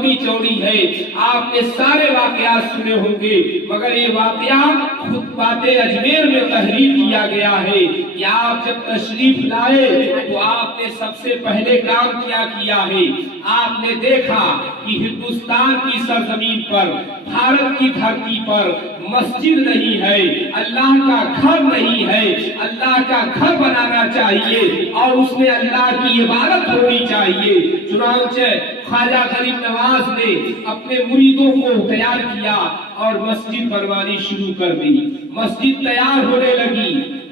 लंबी चौड़ी है, आपने सारे वाकयात सुने होंगे, मगर ये वाकयात खुतबात अजमेर में तहरीर किया गया है कि आप जब तशरीफ लाए तो आपने सबसे पहले काम क्या किया है। आपने देखा कि हिंदुस्तान की सरजमीन पर, भारत की धरती पर मस्जिद नहीं है, अल्लाह का घर नहीं है, अल्लाह का घर बनाना चाहिए और उसमें अल्लाह की इबादत होनी चाहिए। चुनांचे ख्वाजा गरीब नवाज ने अपने मुरीदों को तैयार किया और मस्जिद बनवानी शुरू कर दी। मस्जिद तैयार होने लगी,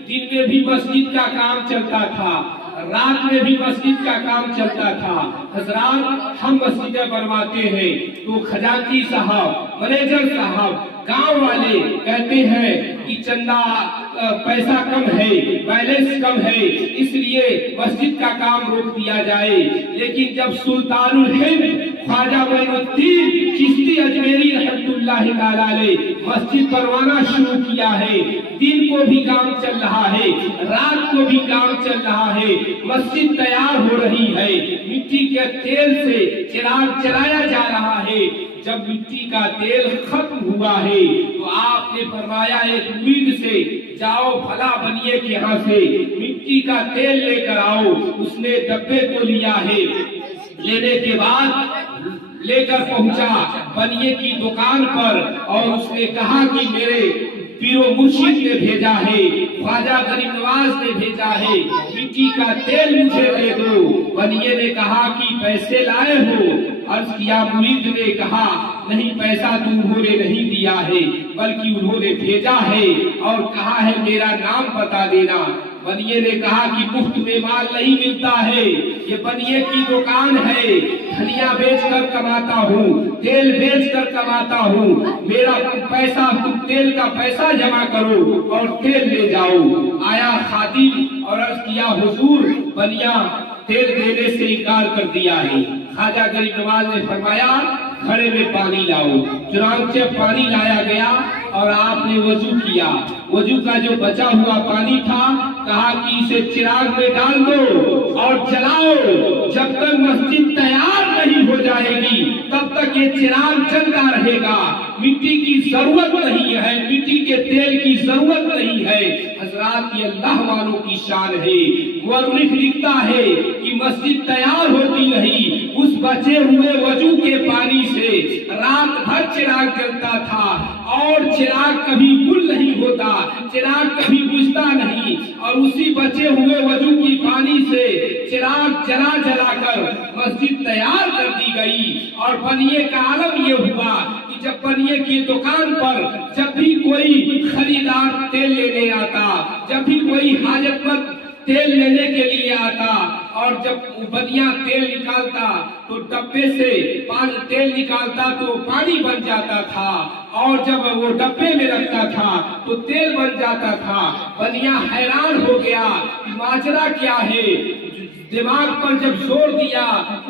दिन में भी मस्जिद का काम चलता था, रात में भी मस्जिद का काम चलता था। हजरात, हम मस्जिदें बनवाते हैं तो खजांची साहब, मैनेजर साहब, गांव वाले कहते हैं कि चंदा पैसा कम है, बैलेंस कम है, इसलिए मस्जिद का काम रोक दिया जाए। लेकिन जब सुल्तानुल हिंद ख्वाजा मोइनुद्दीन चिश्ती अजमेरी रहमतुल्लाहि तआला अलैह मस्जिद बनवाना शुरू किया है, दिन को भी काम चल रहा है, रात को भी काम चल रहा है, मस्जिद तैयार हो रही है, मिट्टी के तेल से चिराग जलाया जा रहा है। जब मिट्टी का तेल खत्म हुआ है तो आपने फरमाया एक मुरीद से, जाओ फला बनिए के यहाँ से मिट्टी का तेल लेकर आओ। उसने डब्बे को लिया है, लेने के बाद लेकर पहुंचा बनिए की दुकान पर और उसने कहा कि मेरे पीरो मुर्शिद ने भेजा है, ख्वाजा गरीब नवाज ने भेजा है, मिट्टी का तेल मुझे दे दो। बनिए ने कहा कि पैसे लाए हो? अर्ज किया, मुरीद ने कहा नहीं, पैसा तो उन्होंने नहीं दिया है, बल्कि उन्होंने भेजा है और कहा है मेरा नाम बता देना। बनिए ने कहा कि मुफ्त में माल नहीं मिलता है, ये बनिए की दुकान है, धनिया बेचकर कमाता हूँ, तेल बेचकर कमाता हूँ, मेरा पैसा, तुम तेल का पैसा जमा करो और तेल ले जाओ। आया खादिम और अर्ज किया, हुजूर बनिया तेल देने से इनकार कर दिया है। ख्वाजा गरीब नवाज ने फरमाया घड़े में पानी लाओ। चुनांचे पानी लाया गया और आपने वजू किया। वजू का जो बचा हुआ पानी था, कहा कि इसे चिराग में डाल दो और जलाओ। जब तक मस्जिद तैयार नहीं हो जाएगी तब तक ये चिराग जलता रहेगा। मिट्टी की जरूरत नहीं है, मिट्टी के तेल की जरूरत नहीं है। हजरात, ये अल्लाह वालों की शान है। मुअर्रिख लिखता है कि मस्जिद तैयार होती रही, उस बचे हुए वजू के पानी से रात भर चिराग जलता था और चिराग कभी गुल नहीं होता, चिराग कभी बुझता नहीं। और उसी बचे हुए वजू की पानी से चिराग जला जलाकर मस्जिद तैयार कर दी गई। और बनिए का आलम ये हुआ कि जब बनिए की दुकान पर जब भी कोई खरीदार तेल लेने आता, जब भी कोई हाजतमंद तेल लेने के लिए आता और जब बनिया तेल निकालता तो डब्बे से तेल निकालता तो पानी बन जाता था और जब वो डब्बे में रखता था तो तेल बन जाता था। बनिया हैरान हो गया कि माजरा क्या है। दिमाग पर जब जोर दिया,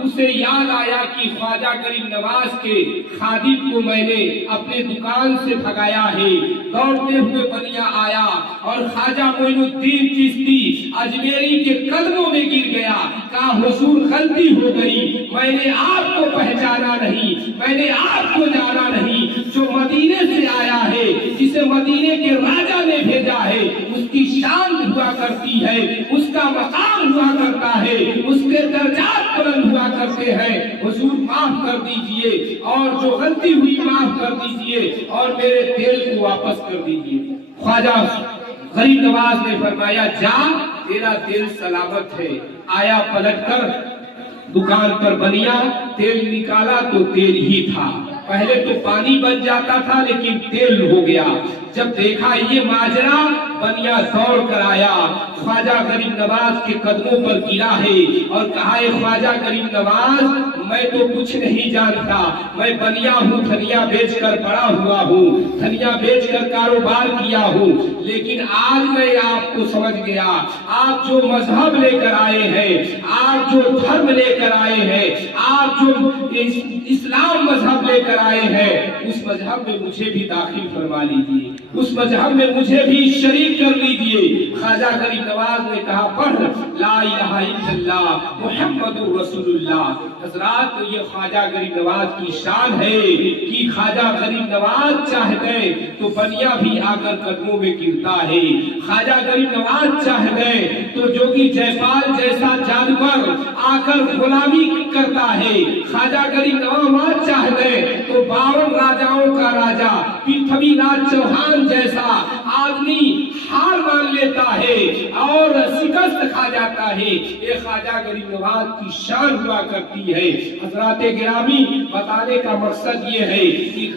उसे याद आया कि ख्वाजा गरीब नवाज के खादिम को मैंने अपने दुकान से भगाया है। दौड़ते हुए बनिया आया और ख्वाजा मोइनुद्दीन चिश्ती अजमेरी के कदमों में गिर गया। कहा, हुजूर गलती हो गई, मैंने आपको पहचाना नहीं, मैंने आपको जाना नहीं। जो मदीने से आया है, जिसे मदीने के राजा ने भेजा है, उसकी शान हुआ करती है, उसका मकाम हुआ करता है, उसके दर्जात बुलंद हुआ करते हैं। हुजूर माफ कर दीजिए और जो गलती हुई माफ कर दीजिए और मेरे तेल को वापस कर दीजिए। ख्वाजा गरीब नवाज ने फरमाया, जा तेरा तेल सलामत है। आया पलटकर दुकान पर बनिया, तेल निकाला तो तेल ही था। पहले तो पानी बन जाता था लेकिन तेल हो गया। जब देखा ये माजरा, बनिया दौड़ कर आया, ख्वाजा गरीब नवाज के कदमों पर गिरा है और कहा, ख्वाजा गरीब नवाज, मैं तो कुछ नहीं जानता, मैं बनिया हूँ, धनिया बेचकर बड़ा हुआ हूँ, धनिया बेचकर कारोबार किया हूँ, लेकिन आज मैं आपको समझ गया। आप जो मजहब लेकर आए हैं, आप जो धर्म लेकर आए हैं, आप जो इस्लाम मजहब लेकर کر آئے ہیں اس مذہب میں مجھے بھی داخل فرما لیجیے، اس مذہب میں مجھے بھی شریک کر لیجیے۔ خواجہ غریب نواز نے کہا پڑھ لا الہ الا اللہ محمد رسول اللہ۔ حضرات یہ خواجہ غریب نواز کی شان ہے کہ خواجہ غریب نواز چاہتے تو بنیا بھی آ کر قدموں میں گرتا ہے، خواجہ غریب نواز چاہتے تو جوگی جے پال جیسا جادوگر آ کر غلامی کرتا ہے، خواجہ غریب نواز چاہتے تو 52 راجاؤں کا راجا پرتھوی راج چوہان جیسا آدمی ہار مان لیتا ہے اور شکست کھا جاتا ہے۔ یہ خواجہ غریب نواز کی شان ہوا کرتی ہے۔ حضرات گرامی، بتانے کا مقصد یہ ہے کہ